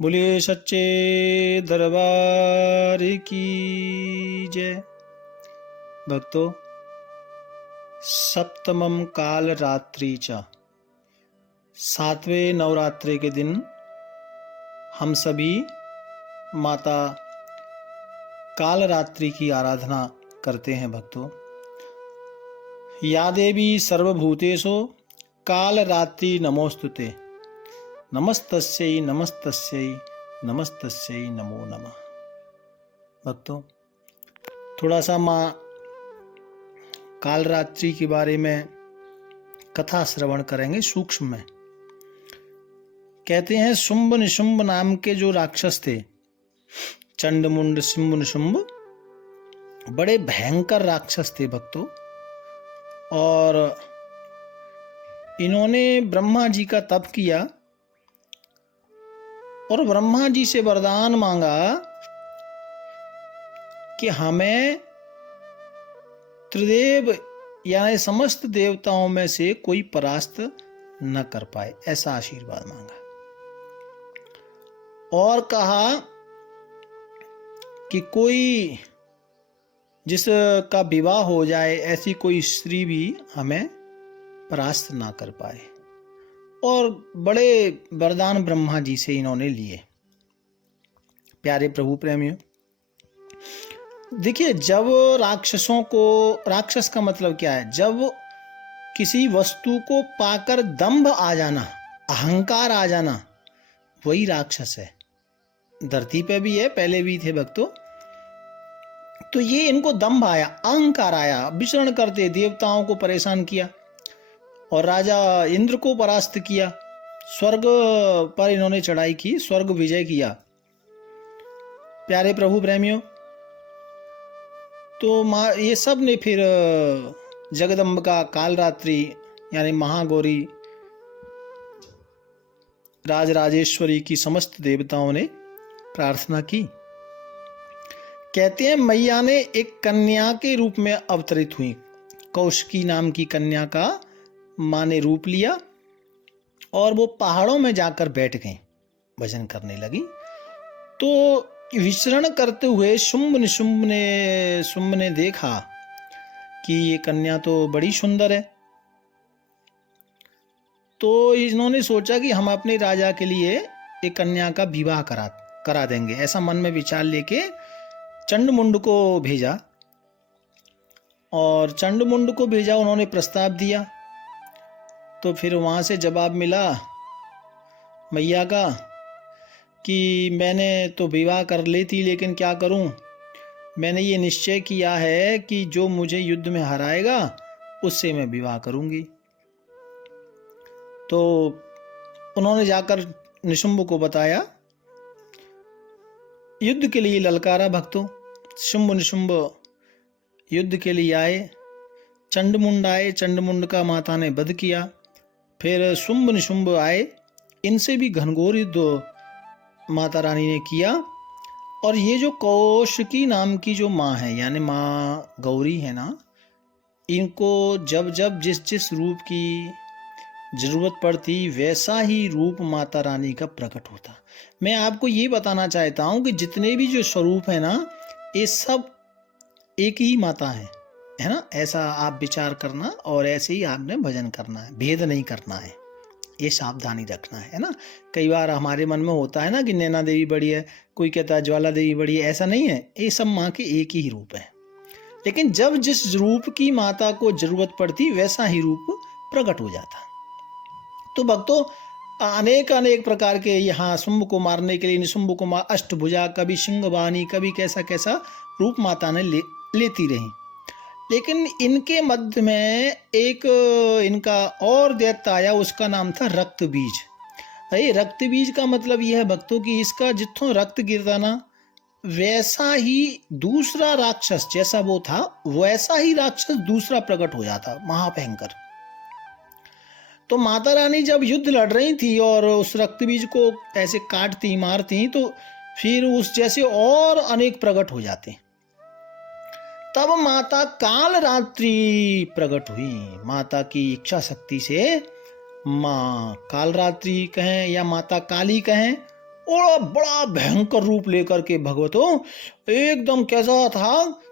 बोलिए सच्चे दरबार की जय। भक्तों, सप्तमम काल रात्रि च, सातवें नवरात्रि के दिन हम सभी माता काल रात्रि की आराधना करते हैं। भक्तों, या देवी सर्वभूतेषु काल रात्रि नमोस्तुते, नमस्तस्यै नमस्तस्यै नमस्तस्यै नमो नमः। भक्तों, थोड़ा सा माँ काल रात्रि के बारे में कथा श्रवण करेंगे सूक्ष्म में। कहते हैं शुंभ निशुंभ नाम के जो राक्षस थे, चंड मुंड शुंभ निशुंभ, बड़े भयंकर राक्षस थे भक्तों। और इन्होंने ब्रह्मा जी का तप किया और ब्रह्मा जी से वरदान मांगा कि हमें त्रिदेव यानी समस्त देवताओं में से कोई परास्त न कर पाए, ऐसा आशीर्वाद मांगा। और कहा कि कोई जिसका विवाह हो जाए ऐसी कोई स्त्री भी हमें परास्त ना कर पाए। और बड़े वरदान ब्रह्मा जी से इन्होंने लिए। प्यारे प्रभु प्रेमियों, देखिए, जब राक्षसों को, राक्षस का मतलब क्या है? जब किसी वस्तु को पाकर दंभ आ जाना, अहंकार आ जाना, वही राक्षस है। धरती पे भी है, पहले भी थे भक्तों। तो ये इनको दंभ आया, अहंकार आया, विचरण करते देवताओं को परेशान किया और राजा इंद्र को परास्त किया। स्वर्ग पर इन्होंने चढ़ाई की, स्वर्ग विजय किया। प्यारे प्रभु प्रेमियों, तो माँ ये सब ने फिर जगदम्बिका कालरात्रि यानी महागौरी राजराजेश्वरी की समस्त देवताओं ने प्रार्थना की। कहते हैं मैया ने एक कन्या के रूप में अवतरित हुई। कौशिकी नाम की कन्या का माँ ने रूप लिया और वो पहाड़ों में जाकर बैठ गई, भजन करने लगी। तो विचरण करते हुए शुंभ ने देखा कि ये कन्या तो बड़ी सुंदर है। तो इन्होंने सोचा कि हम अपने राजा के लिए एक कन्या का विवाह करा देंगे। ऐसा मन में विचार लेके चंडमुंड को भेजा। और चंडमुंड को भेजा, उन्होंने प्रस्ताव दिया। तो फिर वहाँ से जवाब मिला मैया का कि मैंने तो विवाह कर ली थी, लेकिन क्या करूं, मैंने ये निश्चय किया है कि जो मुझे युद्ध में हराएगा उससे मैं विवाह करूंगी। तो उन्होंने जाकर निशुंभ को बताया, युद्ध के लिए ललकारा। भक्तों, शुंभ निशुंभ युद्ध के लिए आए। चंडमुंड आए, चंडमुंड का माता ने वध किया। फिर शुंभ निशुंभ आए, इनसे भी घनघोर युद्ध माता रानी ने किया। और ये जो कौशिकी नाम की जो माँ है, यानी माँ गौरी है ना, इनको जब जब जिस जिस रूप की जरूरत पड़ती वैसा ही रूप माता रानी का प्रकट होता। मैं आपको ये बताना चाहता हूँ कि जितने भी जो स्वरूप है ना, ये सब एक ही माता है ना। ऐसा आप विचार करना और ऐसे ही आपने भजन करना है, भेद नहीं करना है, ये सावधानी रखना है ना। कई बार हमारे मन में होता है ना कि नैना देवी बड़ी है, कोई कहता है ज्वाला देवी बड़ी है। ऐसा नहीं है, ये सब माँ के एक ही रूप है। लेकिन जब जिस रूप की माता को जरूरत पड़ती वैसा ही रूप प्रकट हो जाता। तो भक्तों, अनेक अनेक प्रकार के यहाँ शुंभ को मारने के लिए निशुंभ को अष्टभुजा, कभी सिंहवानी, कभी कैसा कैसा रूप माता ने लेती रही। लेकिन इनके मध्य में एक इनका और दैत्य आया, उसका नाम था रक्त बीज। अरे रक्त बीज का मतलब यह है भक्तों कि इसका जितों रक्त गिरता ना, वैसा ही दूसरा राक्षस, जैसा वो था वैसा ही राक्षस दूसरा प्रकट हो जाता, महाभयंकर। तो माता रानी जब युद्ध लड़ रही थी और उस रक्त बीज को ऐसे काटती मारती, तो फिर उस जैसे और अनेक प्रकट हो जाते। तब माता काल रात्रि प्रकट हुई। माता की इच्छा शक्ति से माँ काल रात्रि कहें या माता काली कहें, और बड़ा भयंकर रूप लेकर के भगवतों एकदम कैसा था,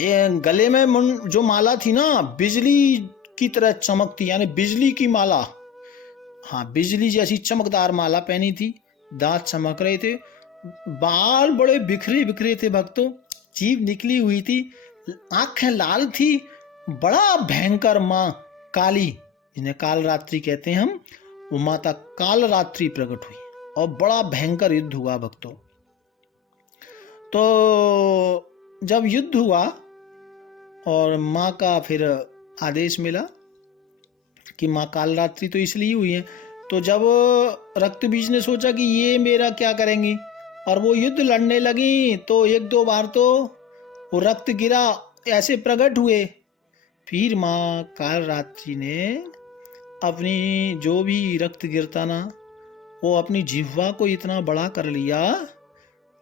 ये गले में जो माला थी ना बिजली की तरह चमकती, यानी बिजली की माला, हाँ बिजली जैसी चमकदार माला पहनी थी, दांत चमक रहे थे, बाल बड़े बिखरे बिखरे थे भक्तों, जीभ निकली हुई थी, आंखें लाल थी, बड़ा भयंकर माँ काली, जिन्हें काल रात्रि कहते हैं हम, वो माता काल रात्रि प्रकट हुई और बड़ा भयंकर युद्ध हुआ भक्तों। तो जब युद्ध हुआ और माँ का फिर आदेश मिला कि माँ काल रात्रि तो इसलिए हुई है, तो जब रक्त बीज ने सोचा कि ये मेरा क्या करेंगी और वो युद्ध लड़ने लगी, तो एक दो बार तो वो रक्त गिरा, ऐसे प्रकट हुए। फिर माँ काल रात्रि ने अपनी जो भी रक्त गिरता ना, वो अपनी जिह्वा को इतना बड़ा कर लिया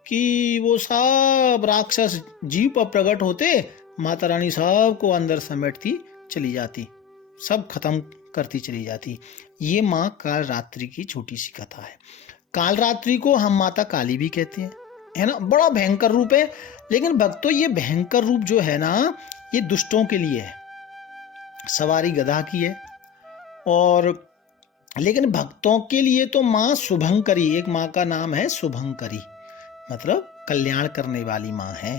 कि वो सब राक्षस जीव पर प्रकट होते, माता रानी सबको अंदर समेटती चली जाती, सब खत्म करती चली जाती। ये माँ काल रात्रि की छोटी सी कथा है। काल रात्रि को हम माता काली भी कहते हैं, है ना, बड़ा भयंकर रूप है। लेकिन भक्तों ये भयंकर रूप जो है ना, ये दुष्टों के लिए है, सवारी गधा की है, और लेकिन भक्तों के लिए तो माँ शुभंकरी, एक माँ का नाम है शुभंकरी, मतलब कल्याण करने वाली माँ है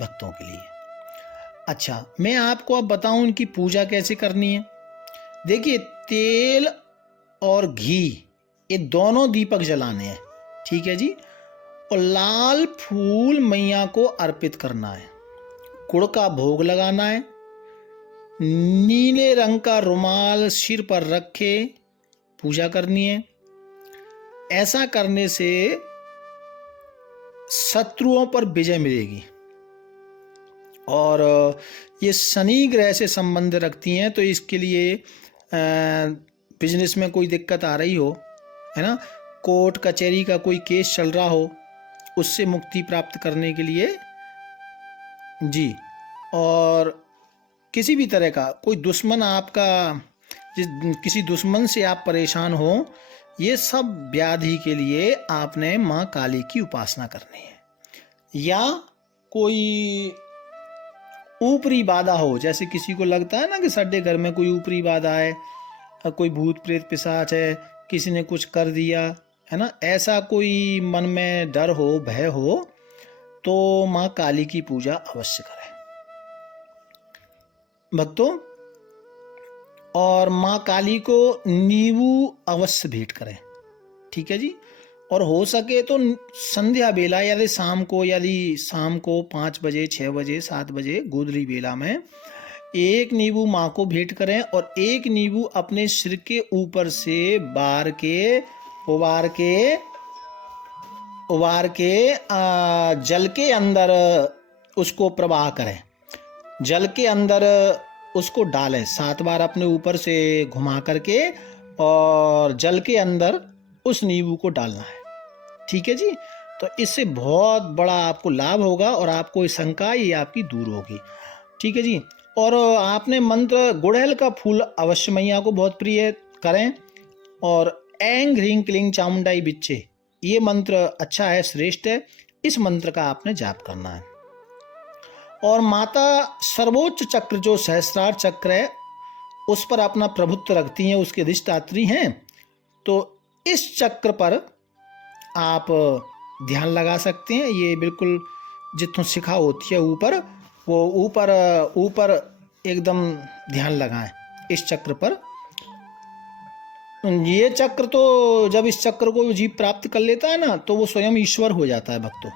भक्तों के लिए। अच्छा, मैं आपको अब बताऊं इनकी पूजा कैसे करनी है। देखिए, तेल और घी ये दोनों दीपक जलाने हैं, ठीक है जी, और लाल फूल मैया को अर्पित करना है, गुड़ का भोग लगाना है, नीले रंग का रुमाल सिर पर रखे पूजा करनी है। ऐसा करने से शत्रुओं पर विजय मिलेगी। और ये शनि ग्रह से संबंध रखती हैं, तो इसके लिए बिजनेस में कोई दिक्कत आ रही हो, है ना, कोर्ट कचहरी का कोई केस चल रहा हो, उससे मुक्ति प्राप्त करने के लिए जी, और किसी भी तरह का कोई दुश्मन आपका, किसी दुश्मन से आप परेशान हो, ये सब व्याधि के लिए आपने माँ काली की उपासना करनी है। या कोई ऊपरी बाधा हो, जैसे किसी को लगता है ना कि साडे घर में कोई ऊपरी बाधा है, कोई भूत प्रेत पिशाच है, किसी ने कुछ कर दिया, है ना, ऐसा कोई मन में डर हो, भय हो, तो माँ काली की पूजा अवश्य करें भक्तों। और माँ काली को नींबू अवश्य भेंट करें, ठीक है जी। और हो सके तो संध्या बेला, यदि शाम को 5 बजे 6 बजे 7 बजे गोधूली बेला में एक नींबू माँ को भेंट करें, और एक नींबू अपने सिर के ऊपर से उबार के जल के अंदर उसको प्रवाह करें, जल के अंदर उसको डालें 7 बार अपने ऊपर से घुमा करके, और जल के अंदर उस नींबू को डालना है, ठीक है जी। तो इससे बहुत बड़ा आपको लाभ होगा और आपको शंका ये आपकी दूर होगी, ठीक है जी। और आपने मंत्र गुड़हल का फूल अवश्य मैया को बहुत प्रिय करें, और ऐं ह्रीं क्लीं चामुंडाई बिच्चे, ये मंत्र अच्छा है, श्रेष्ठ है, इस मंत्र का आपने जाप करना है। और माता सर्वोच्च चक्र जो सहस्रार चक्र है उस पर अपना प्रभुत्व रखती हैं, उसके अधिष्ठात्री हैं, तो इस चक्र पर आप ध्यान लगा सकते हैं। ये बिल्कुल जितों शिखा होती है ऊपर, वो ऊपर एकदम ध्यान लगाएं इस चक्र पर। ये चक्र तो जब इस चक्र को जीव प्राप्त कर लेता है ना, तो वो स्वयं ईश्वर हो जाता है भक्तों।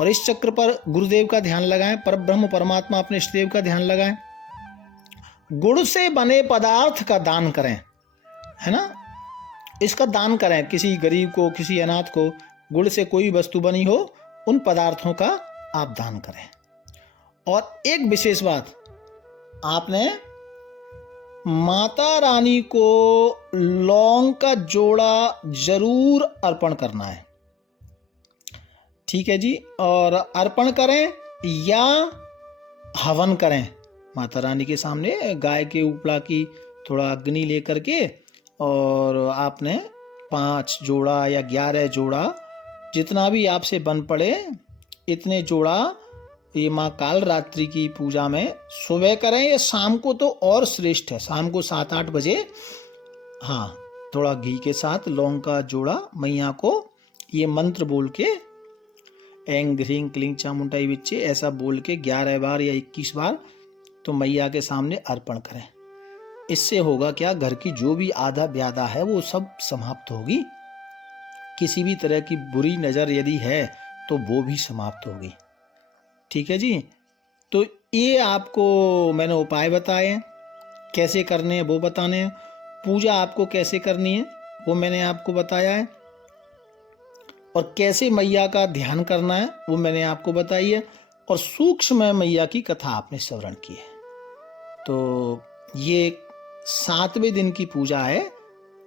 और इस चक्र पर गुरुदेव का ध्यान लगाएं, परब्रह्म परमात्मा अपने इष्टदेव का ध्यान लगाएं। गुड़ से बने पदार्थ का दान करें, है ना, इसका दान करें, किसी गरीब को, किसी अनाथ को गुड़ से कोई वस्तु बनी हो, उन पदार्थों का आप दान करें। और एक विशेष बात, आपने माता रानी को लौंग का जोड़ा जरूर अर्पण करना है, ठीक है जी। और अर्पण करें या हवन करें माता रानी के सामने, गाय के उपला की थोड़ा अग्नि लेकर के, और आपने 5 जोड़ा या 11 जोड़ा जितना भी आपसे बन पड़े इतने जोड़ा ये माँ काल रात्रि की पूजा में सुबह करें या शाम को तो और श्रेष्ठ है। शाम को 7-8 बजे, हाँ, थोड़ा घी के साथ लौंग का जोड़ा मैया को ये मंत्र बोल के ऐं ह्रीं क्लीं चामुंडाई विच्चे ऐसा बोल के 11 बार या 21 बार तो मैया के सामने अर्पण करें। इससे होगा क्या, घर की जो भी आधा व्याधा है वो सब समाप्त होगी। किसी भी तरह की बुरी नज़र यदि है तो वो भी समाप्त होगी। ठीक है जी। तो ये आपको मैंने उपाय बताए हैं, कैसे करने हैं वो बताने हैं। पूजा आपको कैसे करनी है वो मैंने आपको बताया है, और कैसे मैया का ध्यान करना है वो मैंने आपको बताई है, और सूक्ष्म मैया की कथा आपने श्रवण की है। तो ये 7वें दिन की पूजा है।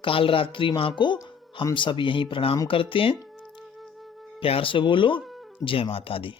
कालरात्रि माँ को हम सब यहीं प्रणाम करते हैं। प्यार से बोलो जय माता दी।